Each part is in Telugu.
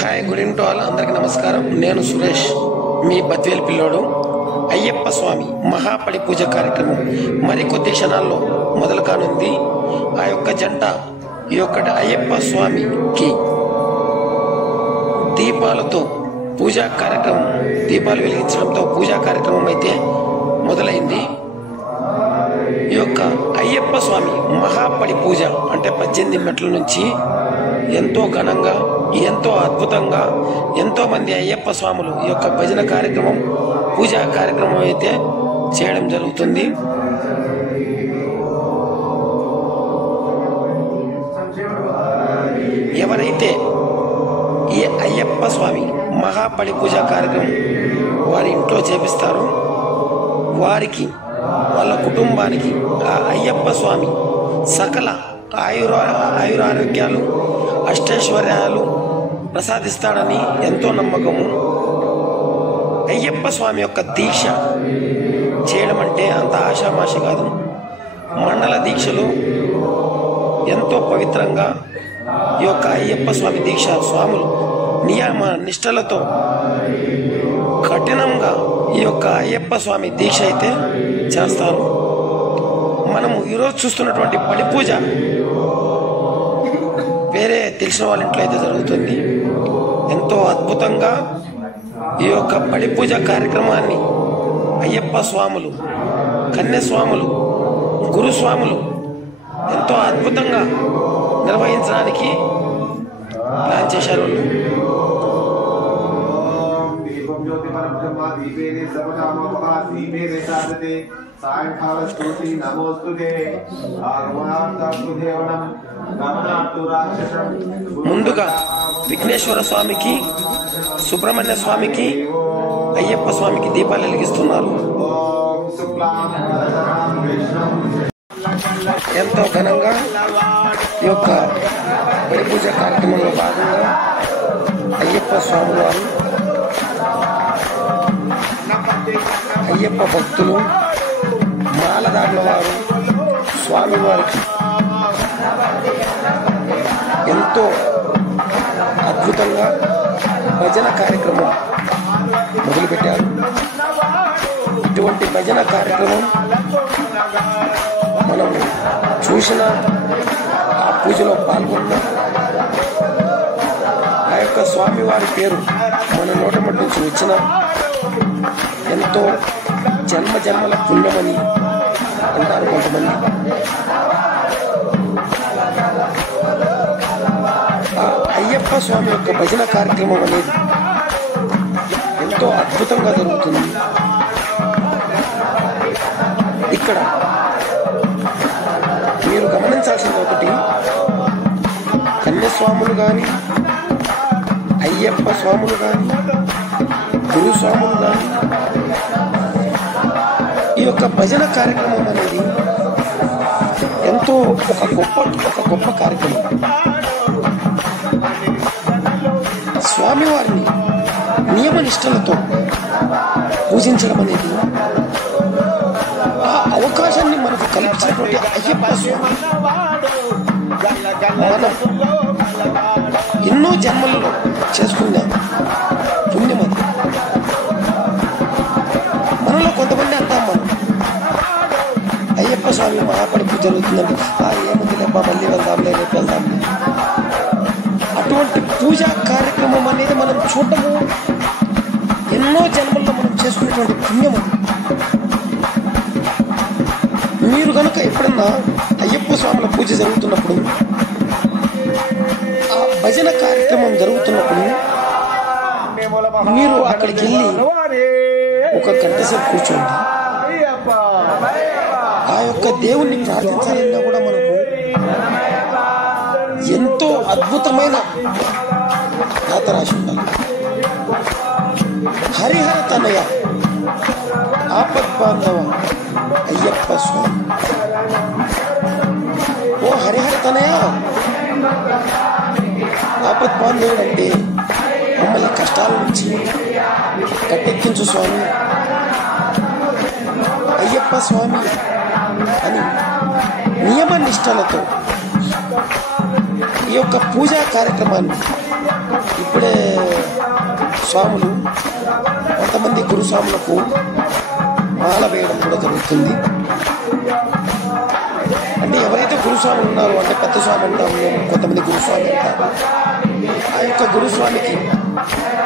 Hi, good evening to all. అందరికి నమస్కారం. నేను సురేష్, మీ బద్వేల్ పిల్లోడు. అయ్యప్ప స్వామి మహాపడి పూజ కార్యక్రమం మరికొద్ది క్షణాల్లో మొదలు కానుంది. ఆ యొక్క జంట ఈ యొక్క అయ్యప్ప స్వామికి దీపాలతో పూజా కార్యక్రమం, దీపాలు వెలిగించడంతో పూజా కార్యక్రమం అయితే మొదలైంది. ఈ యొక్క అయ్యప్ప స్వామి మహాపడి పూజ అంటే 18 మెట్ల నుంచి ఎంతో ఘనంగా, ఎంతో అద్భుతంగా ఎంతో మంది అయ్యప్ప స్వాములు ఈ యొక్క భజన కార్యక్రమం, పూజా కార్యక్రమం అయితే చేయడం జరుగుతుంది. ఎవరైతే ఈ అయ్యప్ప స్వామి మహాపడి పూజా కార్యక్రమం వారి ఇంట్లో చేపిస్తారో వారికి, వాళ్ళ కుటుంబానికి ఆ అయ్యప్ప స్వామి సకల ఆయురారోగ్యాలు, అష్టైశ్వర్యాలు ప్రసాదిస్తాడని ఎంతో నమ్మకము. అయ్యప్ప స్వామి యొక్క దీక్ష చేయడం అంటే అంత ఆషామాషి కాదు. మండల దీక్షలు ఎంతో పవిత్రంగా ఈ యొక్క అయ్యప్ప స్వామి దీక్ష స్వాములు నియమ నిష్టలతో కఠినంగా ఈ యొక్క అయ్యప్ప స్వామి దీక్ష అయితే చేస్తారు. మనము ఈరోజు చూస్తున్నటువంటి పడి పూజ వేరే తెలిసిన వాళ్ళ ఇంట్లో అయితే జరుగుతుంది. ఎంతో అద్భుతంగా ఈ యొక్క పడి పూజ కార్యక్రమాన్ని అయ్యప్ప స్వాములు, కన్యస్వాములు, గురుస్వాములు ఎంతో అద్భుతంగా నిర్వహించడానికి ప్లాన్ చేశారు. ముందుగా విఘ్నేశ్వర స్వామికి, సుబ్రహ్మణ్య స్వామికి, అయ్యప్ప స్వామికి దీపాలు వెలిగిస్తున్నారు. ఎంతో ఘనంగా ఈ యొక్క బలి పూజ కార్యక్రమంలో భాగంగా అయ్యప్ప స్వామి వారు, అయ్యప్ప భక్తులు, మాలదారుల వారు స్వామి వారికి ఎంతో అద్భుతంగా భజన కార్యక్రమం మొదలుపెట్టారు. ఇటువంటి భజన కార్యక్రమం మనం చూసిన, ఆ పూజలో పాల్గొన్న, ఆ యొక్క స్వామివారి పేరు మన నోటమటి నుంచి వచ్చిన ఎంతో జన్మ జన్మల పుణ్యమని అంటారు కొంతమంది. ఆ అయ్యప్ప స్వామి యొక్క భజన కార్యక్రమం అనేది ఎంతో అద్భుతంగా జరుగుతుంది. ఇక్కడ మీరు గమనించాల్సింది ఒకటి, కన్యస్వాములు కానీ, అయ్యప్ప స్వాములు కానీ, గురుస్వాములు కానీ ఈ యొక్క భజన కార్యక్రమం అనేది ఎంతో ఒక గొప్ప కార్యక్రమం. స్వామివారిని నియమ నిష్టలతో పూజించడం అనేది, ఆ అవకాశాన్ని మనకు కల్పించినటువంటి అయ్యప్ప స్వామి మనం ఎన్నో జన్మలలో చేసుకున్నాం పుణ్యమని. మనలో కొంతమంది అంటాం, మనం అయ్యప్ప స్వామి మహాపడి పూజ జరుగుతుందండి, ఏముంది లేబ్బా, మళ్ళీ వెళ్దాంలే, రేపు వెళ్దాంలే. అటువంటి పూజా కార్యక్రమం అనేది మనం చూడటము ఎన్నో జన్మల్లో మనం చేసుకునేటువంటి పుణ్యము. మీరు కనుక ఎప్పుడన్నా అయ్యప్ప స్వాముల పూజ జరుగుతున్నప్పుడు, ఆ భజన కార్యక్రమం జరుగుతున్నప్పుడు మీరు అక్కడికి వెళ్ళి ఒక గంట సేపు కూర్చోండి. ఆ యొక్క దేవుణ్ణి ప్రార్థించాలన్నా కూడా మనకు ఎంతో అద్భుతమైన యాతరాశి ఉండాలి. హరిహర తనయ ఆపద్బాంధవ అయ్యప్ప స్వామి, ఓ హరిహర తనయ ఆపద్బాంధవుడు అంటే మమ్మల్ని కష్టాల నుంచి గట్టెక్కించు స్వామి, అయ్యప్ప స్వామి అని నియమ నిష్టలతో ఈ ఈ యొక్క పూజా కార్యక్రమాన్ని ఇప్పుడే స్వాములు కొంతమంది గురుస్వాములకు మాల వేయడం కూడా జరుగుతుంది. అంటే ఎవరైతే గురుస్వాములు ఉన్నారో, అంటే పెద్ద స్వామి ఉంటాము, కొంతమంది గురుస్వామి ఉంటారు, ఆ యొక్క గురుస్వామికి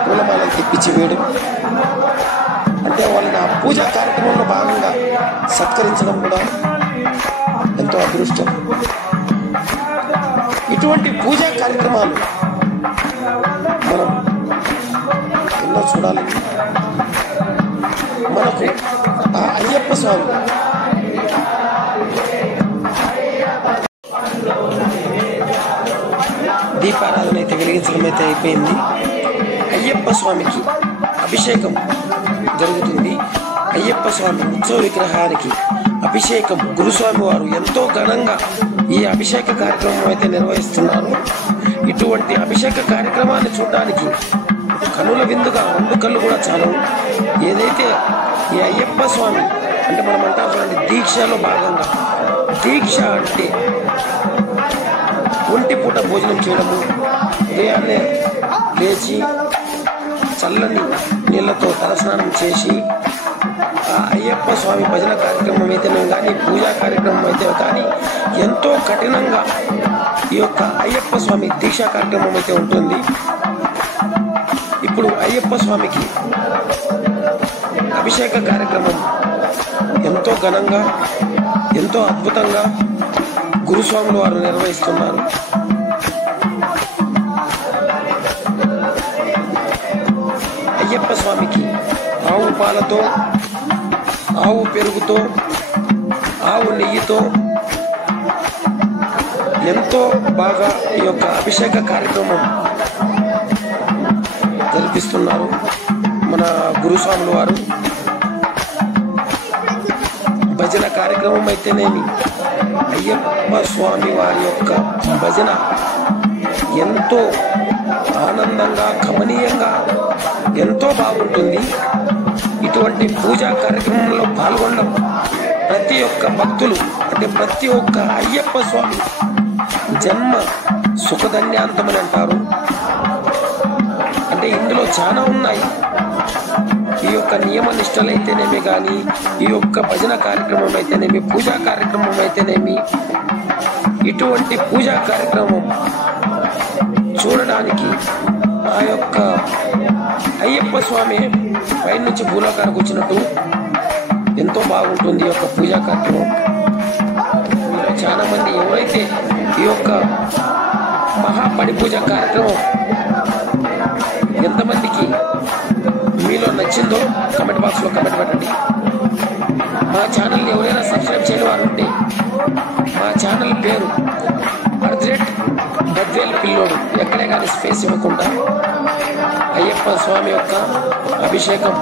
పూలమాలను తెప్పించి వేయడం, అంటే వాళ్ళని ఆ పూజా కార్యక్రమంలో భాగంగా సత్కరించడం కూడా ఎంతో అదృష్టం. ఇటువంటి పూజా కార్యక్రమాలు మనం ఎన్నో చూడాలి. మనకు ఆ అయ్యప్ప స్వామి దీపారాధన అయితే వెలిగించడం అయితే అయిపోయింది. అయ్యప్ప స్వామికి అభిషేకం జరుగుతుంది. అయ్యప్ప స్వామి ఉత్సవ విగ్రహానికి అభిషేకం గురుస్వామి వారు ఎంతో ఘనంగా ఈ అభిషేక కార్యక్రమం అయితే నిర్వహిస్తున్నారు. ఇటువంటి అభిషేక కార్యక్రమాన్ని చూడడానికి కనుల విందుగా రెండు కళ్ళు కూడా చాలు. ఏదైతే ఈ అయ్యప్ప స్వామి అంటే మనం అంటాం చూడండి, దీక్షలో భాగంగా, దీక్ష అంటే ఒంటి పూట భోజనం చేయడము, ఉదయాన్నే లేచి చల్లని నీళ్లతో తలస్నానం చేసి ఆ అయ్యప్ప స్వామి భజన కార్యక్రమం అయితేనే కానీ, పూజా కార్యక్రమం అయితే కానీ ఎంతో కఠినంగా ఈ యొక్క అయ్యప్ప స్వామి దీక్షా కార్యక్రమం అయితే ఉంటుంది. ఇప్పుడు అయ్యప్ప స్వామికి అభిషేక కార్యక్రమం ఎంతో ఘనంగా, ఎంతో అద్భుతంగా గురుస్వాములు వారు నిర్వహిస్తున్నారు. అయ్యప్ప స్వామికి ఆవు పాలతో, ఆవు పెరుగుతో, ఆవు నెయ్యితో ఎంతో బాగా ఈ యొక్క అభిషేక కార్యక్రమం జరిపిస్తున్నారు మన గురుస్వాములు వారు. భజన కార్యక్రమం అయితేనేమి, అయ్యప్ప స్వామి వారి యొక్క భజన ఎంతో ఆనందంగా, కమనీయంగా ఎంతో బాగుంటుంది. ఇటువంటి పూజా కార్యక్రమంలో పాల్గొనడం ప్రతి ఒక్క భక్తులు, అంటే ప్రతి ఒక్క అయ్యప్ప స్వామి జన్మ సుఖధన్యాంతమని అంటారు. అంటే ఇందులో చాలా ఉన్నాయి. ఈ యొక్క నియమ నిష్టలైతేనేమి కానీ, ఈ యొక్క భజన కార్యక్రమం అయితేనేమి, పూజా కార్యక్రమం అయితేనేమి, ఇటువంటి పూజా కార్యక్రమం చూడడానికి ఆ యొక్క అయ్యప్ప స్వామి పైనుంచి భూలోకానికి వచ్చినట్టు ఎంతో బాగుంటుంది ఈ యొక్క పూజా కార్యక్రమం. మీలో చాలా మంది ఎవరైతే ఈ యొక్క మహాపడి పూజ కార్యక్రమం ఎంతమందికి మీలో నచ్చిందో కమెంట్ బాక్స్లో కమెంట్ పెట్టండి. మా ఛానల్ని ఎవరైనా సబ్స్క్రైబ్ చేయని వారు ఉంటే మా ఛానల్ పేరు @బద్వేల్ పిల్లోడు, ఎక్కడే కానీ స్పేస్ ఇవ్వకుండా అయ్యప్ప స్వామి యొక్క అభిషేకం,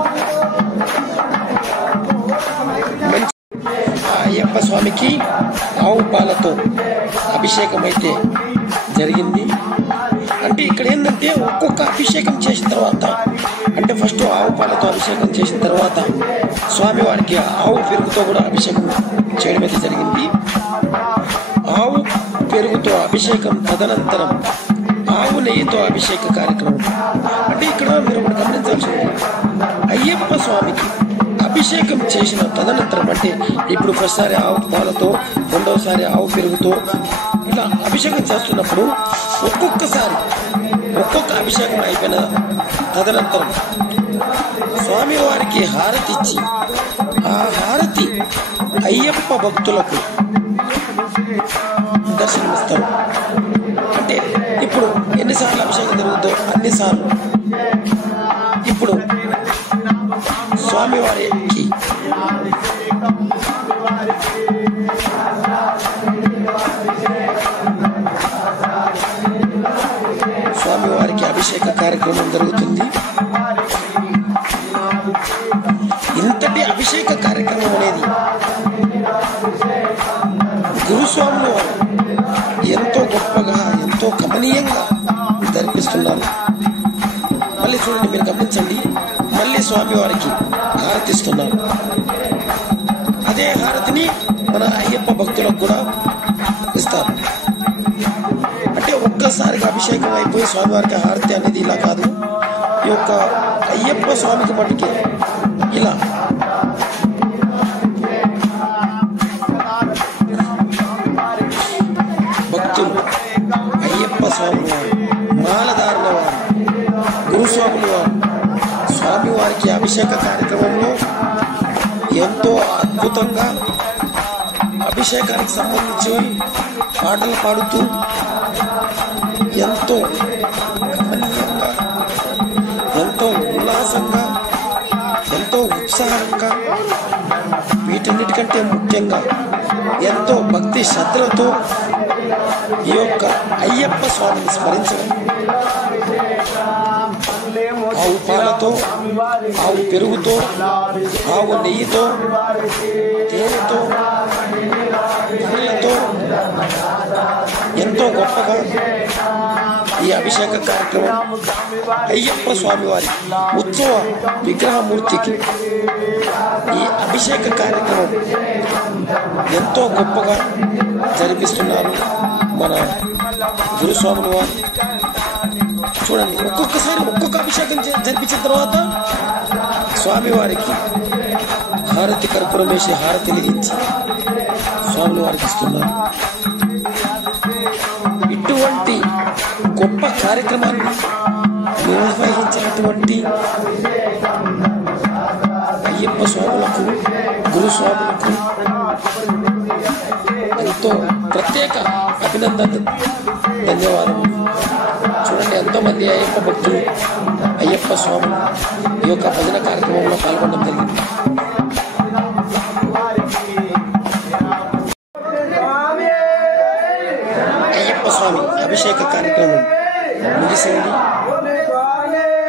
అయ్యప్ప స్వామికి ఆవు పాలతో అభిషేకం అయితే జరిగింది. అంటే ఇక్కడ ఏంటంటే ఒక్కొక్క అభిషేకం చేసిన తర్వాత, అంటే ఫస్ట్ ఆవు పాలతో అభిషేకం చేసిన తర్వాత స్వామివారికి ఆవు పెరుగుతో కూడా అభిషేకం చేయడం అయితే జరిగింది. ఆవు పెరుగుతో అభిషేకం తదనంతరం ఆవు నెయ్యితో అభిషేక కార్యక్రమం. అంటే ఇక్కడ మీరు ఒకటి గమనించాల్సింది, అయ్యప్ప స్వామికి అభిషేకం చేసిన తదనంతరం, అంటే ఇప్పుడు ఒకసారి ఆవు పాలతో, రెండవసారి ఆవు పెరుగుతో ఇలా అభిషేకం చేస్తున్నప్పుడు ఒక్కొక్కసారి ఒక్కొక్క అభిషేకం అయిపోయిన తదనంతరం స్వామివారికి హారతి ఇచ్చి, ఆ హారతి అయ్యప్ప భక్తులకు దర్శనమిస్తారు. అంటే ఇప్పుడు ఎన్నిసార్లు అభిషేకం జరుగుతుందో అన్నిసార్లు ఇప్పుడు స్వామివారికి అభిషేక కార్యక్రమం జరుగుతుంది. ఇంతటి అభిషేక కార్యక్రమం అనేది గురుస్వాములు ఎంతో గొప్పగా, ఎంతో కమనీయంగా జరిపిస్తున్నారు. మళ్ళీ చూడండి, మీరు గమనించండి, మళ్ళీ స్వామివారికి హారతిస్తున్నారు. అదే హారతిని మన అయ్యప్ప భక్తులకు కూడా ఇస్తారు. అంటే ఒక్క ఒక్కసారిగా అభిషేకం అయిపోయి స్వామివారికి హారతి అనేది ఇలా కాదు. ఈ యొక్క అయ్యప్ప స్వామికి మటుకే ఇలా భక్తులు, అయ్యప్ప స్వామి వారు, మాలధారుల వారు, గురుస్వాముల వారు స్వామివారికి అభిషేక కార్యక్రమంలో ఎంతో అద్భుతంగా అభిషేకానికి సంబంధించి పాటలు పాడుతూ ఎంతో కమనీయంగా, ఎంతో ఉల్లాసంగా, ఎంతో ఉత్సాహంగా, వీటన్నిటికంటే ముఖ్యంగా ఎంతో భక్తి శ్రద్ధలతో ఈ యొక్క అయ్యప్ప స్వామిని స్మరించడం, ఆవు పాలతో, ఆవు పెరుగుతో, ఆవు నెయ్యితో, తేనెతో, నీళ్ళతో ఎంతో గొప్పగా ఈ అభిషేక కార్యక్రమం అయ్యప్ప స్వామి వారి ఉత్సవ విగ్రహమూర్తికి ఈ అభిషేక కార్యక్రమం ఎంతో గొప్పగా జరిపిస్తున్నారు మన గురుస్వాముల వారు. చూడండి, ఒక్కొక్కసారి ఒక్కొక్క అభిషేకం జరిపించిన తర్వాత స్వామివారికి హారతి కర్పూరం వేసి హారతి వెలిగించి స్వాముల వారికి ఇస్తున్నారు. ఇటువంటి గొప్ప కార్యక్రమాన్ని నిర్వహించినటువంటి అయ్యప్ప స్వాములకు, గురుస్వాములకు ఎంతో ప్రత్యేక అభినందనలు, ధన్యవాదాలు. చూడండి, ఎంతోమంది అయ్యప్ప భక్తులు, అయ్యప్ప స్వాములు ఈ యొక్క భజన కార్యక్రమంలో పాల్గొనడం జరిగింది. అయ్యప్ప స్వామి అభిషేక కార్యక్రమం ముగిసింది.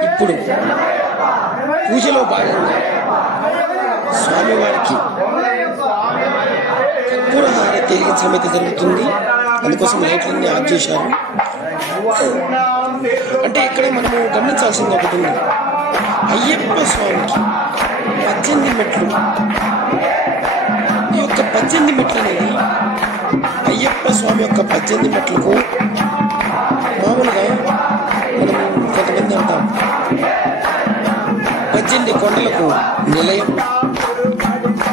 ఇప్పుడు పూజలో భాగంగా స్వామివారికి కర్పూర హారతి వెలిగించడం అయితే జరుగుతుంది. అందుకోసం లైట్లన్నీ ఆఫ్ చేశారు. అంటే ఇక్కడ మనము గమనించాల్సింది ఒకటి ఉంది. అయ్యప్ప స్వామికి 18 మెట్లు. ఈ యొక్క 18 మెట్లు అనేది అయ్యప్ప స్వామి యొక్క 18 మెట్లకు మామూలుగా మనం కొంతమంది అంటాం 18 కొండలకు నిలయం,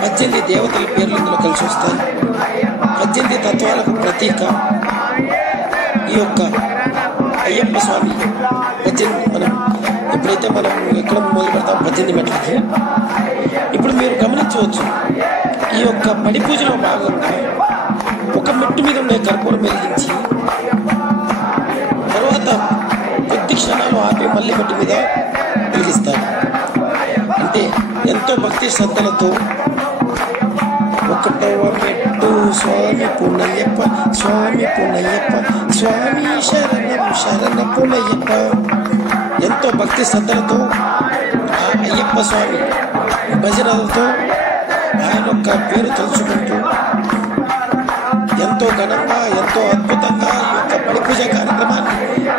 18 దేవతల పేర్లు ఇందులో కలిసి వస్తాయి, 18 తత్వాలకు ప్రతీక. ఈ యొక్క అయ్యప్ప స్వామి 18 మనం ఎప్పుడైతే మనం ఎక్కడ మొదలు పెడతాం 18 మెట్లకి, ఇప్పుడు మీరు గమనించవచ్చు. ఈ యొక్క పడి పూజలో భాగంగా ఒక మెట్టు మీద ఉండే కర్పూరం వెలిగించి తర్వాత కొద్ది క్షణాలు ఆపి మళ్ళీ మెట్టు మీద వెలిగిస్తారు. అంటే ఎంతో భక్తి శ్రద్ధలతో ఒకటవ మెట్టు స్వామి పునయ్యప్ప, స్వామి పునయ్యప్ప, స్వామి శరణం శరణ పునయ్యప్ప, ఎంతో భక్తి శ్రద్ధలతో ఆ అయ్యప్ప స్వామి భజనలతో ఆయన యొక్క పేరు తలుచుకుంటూ ఎంతో ఘనంగా, ఎంతో అద్భుతంగా ఈ యొక్క పడి పూజ కార్యక్రమాన్ని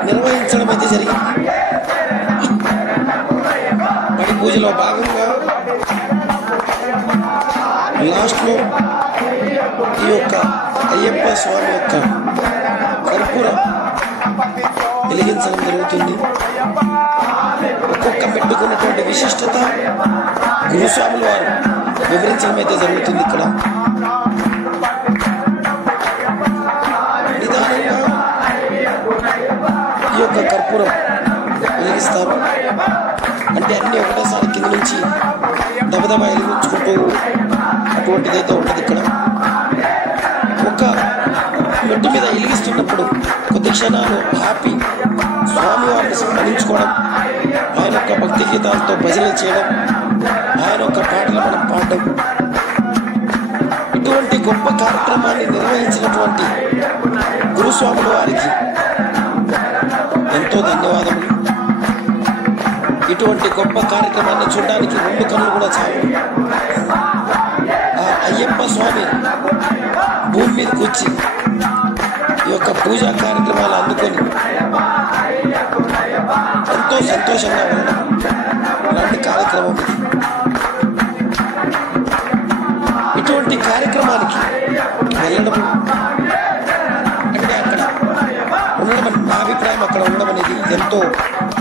నిర్వహించడం అయితే జరిగింది. పడి పూజలో భాగంగా లాస్ట్లో ఈ యొక్క అయ్యప్ప స్వామి యొక్క కర్పూర వెలిగించడం జరుగుతుంది. ఒక్కొక్క మెట్టుకున్నటువంటి విశిష్టత గురుస్వాముల వారు వివరించడం అయితే జరుగుతుంది. ఇక్కడ నిదానంగా ఈ యొక్క కర్పూరం వెలిగిస్తారు. అంటే అన్ని ఒకటేసారి కింద నుంచి దబదబ వెలిగించుకుంటూ అటువంటిదైతే ఉంటుంది. ఇక్కడ ఒక మెట్టు మీద వెలిగిస్తున్నప్పుడు కొద్ది క్షణాలు ఆపి స్వామివారిని స్మరించుకోవడం, ఆయన యొక్క భక్తి గీతాలతో భజనలు చేయడం, ఆయన యొక్క పాటలు మనం పాడడం, ఇటువంటి గొప్ప కార్యక్రమాన్ని నిర్వహించినటువంటి గురుస్వాముల వారికి ఎంతో ధన్యవాదములు. ఇటువంటి గొప్ప కార్యక్రమాన్ని చూడడానికి 2 కళ్ళు కూడా చాలు. ఆ అయ్యప్ప స్వామి భూమి మీదకి వచ్చి ఈ యొక్క పూజా కార్యక్రమాలు అందుకొని ఎంతో సంతోషంగా ఉండడం ఇలాంటి కార్యక్రమం. ఇటువంటి కార్యక్రమానికి వెళ్ళడం అంటే అక్కడ ఉండడం నా అభిప్రాయం అక్కడ ఉండడం అనేది ఎంతో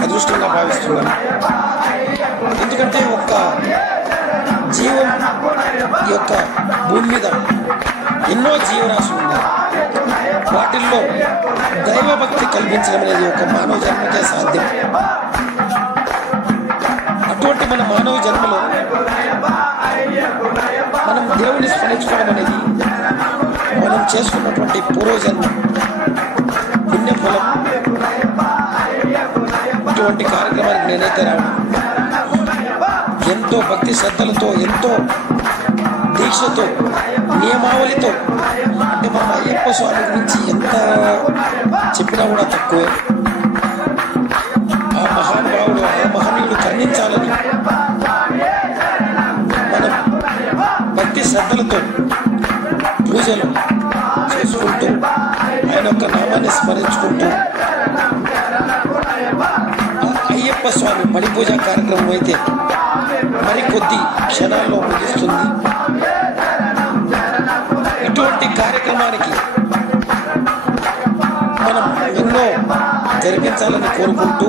అదృష్టంగా భావిస్తున్నాను. ఎందుకంటే ఒక్క జీవం ఈ యొక్క భూమి మీద ఎన్నో జీవరాశులు ఉన్నాయి. వాటిల్లో దైవభక్తి కల్పించడం అనేది ఒక మానవ జన్మకే సాధ్యం. అటువంటి మన మానవ జన్మలో మనం దేవుని స్మరించుకోవడం అనేది మనం చేసుకున్నటువంటి పూర్వజన్మ పుణ్యఫలం. ఇటువంటి కార్యక్రమానికి నేనైతే రావడం ఎంతో భక్తి శ్రద్ధలతో, ఎంతో దీక్షతో, నియమావళితో, అంటే మనం అయ్యప్ప స్వామి గురించి ఎంత చెప్పినా కూడా తక్కువే. ఆ మహానుభావుడు, ఆ మహనీయుడు కరుణించాలని మనం భక్తి శ్రద్ధలతో పూజలు చేసుకుంటూ ఆయన యొక్క నామాన్ని స్మరించుకుంటూ అయ్యప్ప స్వామి పడి పూజ కార్యక్రమం అయితే మరికొద్ది క్షణాల్లో ముగిస్తుంది. ఇటువంటి కార్యక్రమానికి మనం ఎన్నో జరిపించాలని కోరుకుంటూ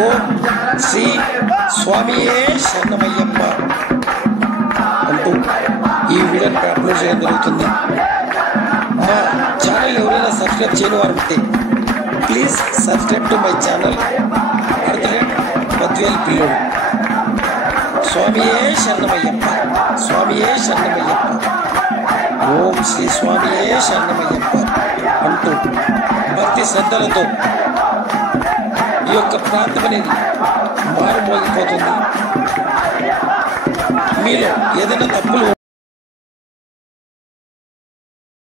ఓం శ్రీ స్వామియే శరణమయ్యప్ప అంటూ ఈ వీడియోని అప్లోడ్ చేయడం జరుగుతుంది. మా ఛానల్ ఎవరైనా సబ్స్క్రైబ్ చేయని వారు ఉంటే please subscribe to my channel Badvel పిల్లోడు. స్వామియే శరణమయ్యప్ప, స్వామియే శరణమయ్యప్ప, ఓం శ్రీ స్వామియే శరణమయ్యప్ప అంటూ భక్తి శ్రద్ధలతో ఈ యొక్క ప్రాంతం అనేది మారుమోగిపోతుంది. మీలో ఏదైనా తప్పులు